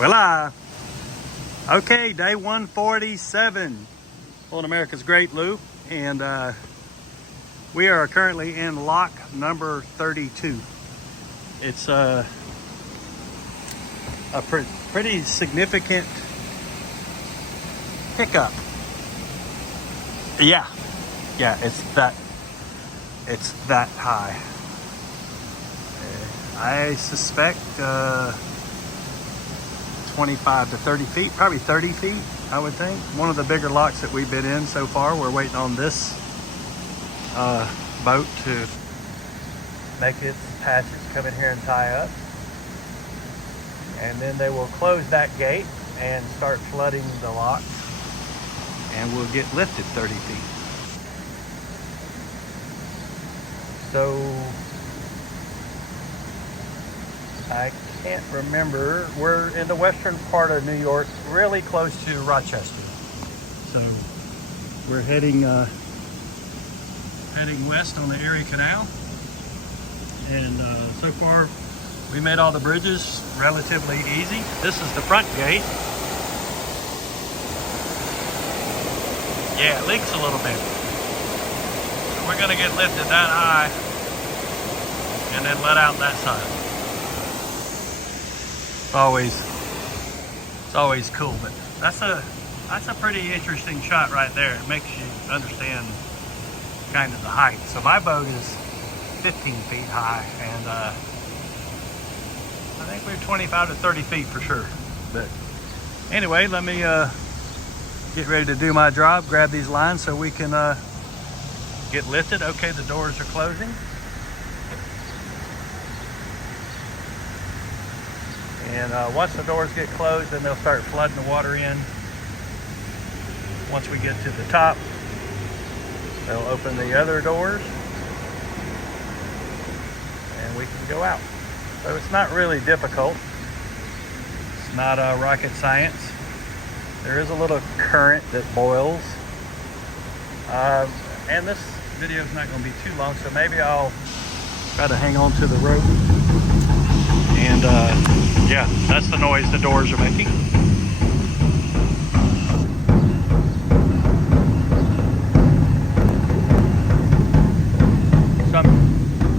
Well, okay, day 147 on America's Great Loop, and we are currently in lock number 32. It's a pretty significant hiccup. Yeah, it's that high. I suspect 25 to 30 feet, probably 30 feet, I would think. One of the bigger locks that we've been in so far. We're waiting on this boat to make its passage, come in here and tie up. And then they will close that gate and start flooding the lock, and we'll get lifted 30 feet. So I can't remember. We're in the western part of New York, really close to Rochester. So we're heading west on the Erie Canal, and so far we made all the bridges relatively easy. This is the front gate. Yeah, it leaks a little bit. So we're gonna get lifted that high and then let out that side. It's always cool, but that's a pretty interesting shot right there. It makes you understand kind of the height. So my boat is 15 feet high, and I think we're 25 to 30 feet for sure. But anyway, let me get ready to do my job, grab these lines so we can get lifted. Okay, the doors are closing. And once the doors get closed, then they'll start flooding the water in. Once we get to the top, they'll open the other doors and we can go out. So it's not really difficult. It's not rocket science. There is a little current that boils. And this video is not going to be too long, so maybe I'll try to hang on to the rope. And yeah, that's the noise the doors are making.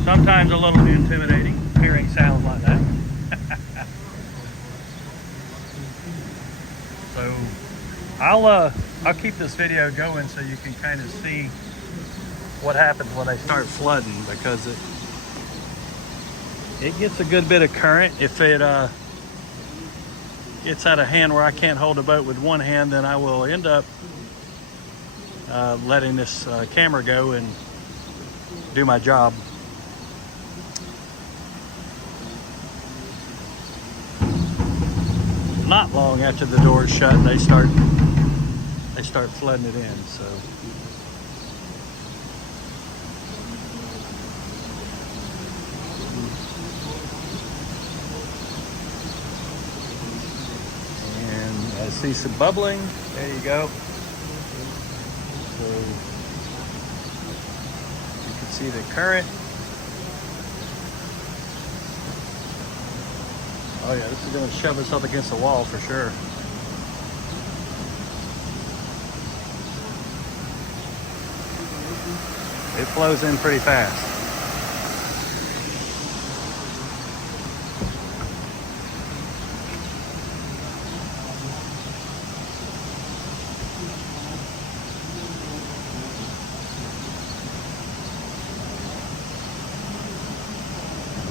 Sometimes a little intimidating hearing sounds like that. So I'll keep this video going so you can kind of see what happens when they start flooding, because it gets a good bit of current. If it gets out of hand where I can't hold a boat with one hand, then I will end up letting this camera go and do my job. Not long after the doors shut, they start flooding it in. So I see some bubbling. There you go. So you can see the current. Oh yeah, this is going to shove us up against the wall for sure. It flows in pretty fast.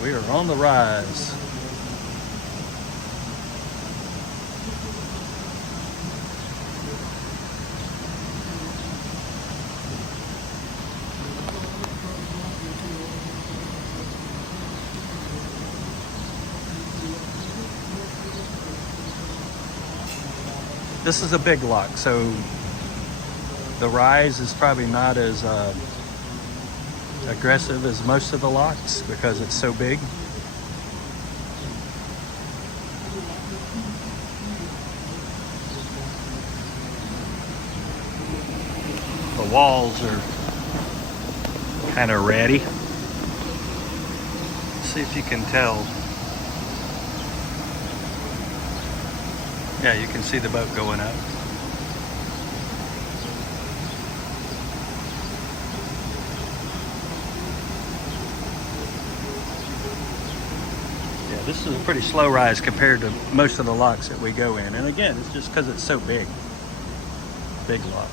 We are on the rise. This is a big lock, so the rise is probably not as aggressive as most of the locks because it's so big. The walls are kind of ratty. Let's see if you can tell. Yeah, you can see the boat going up. Yeah, this is a pretty slow rise compared to most of the locks that we go in. And again, it's just because it's so big. Big lock.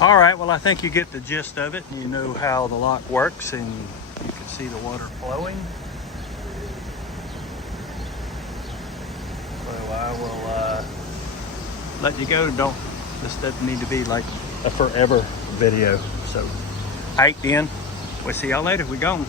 All right, well, I think you get the gist of it. You know how the lock works, and you can see the water flowing. So I will let you go. This doesn't need to be like a forever video. So, all right, then, we'll see y'all later. We gone.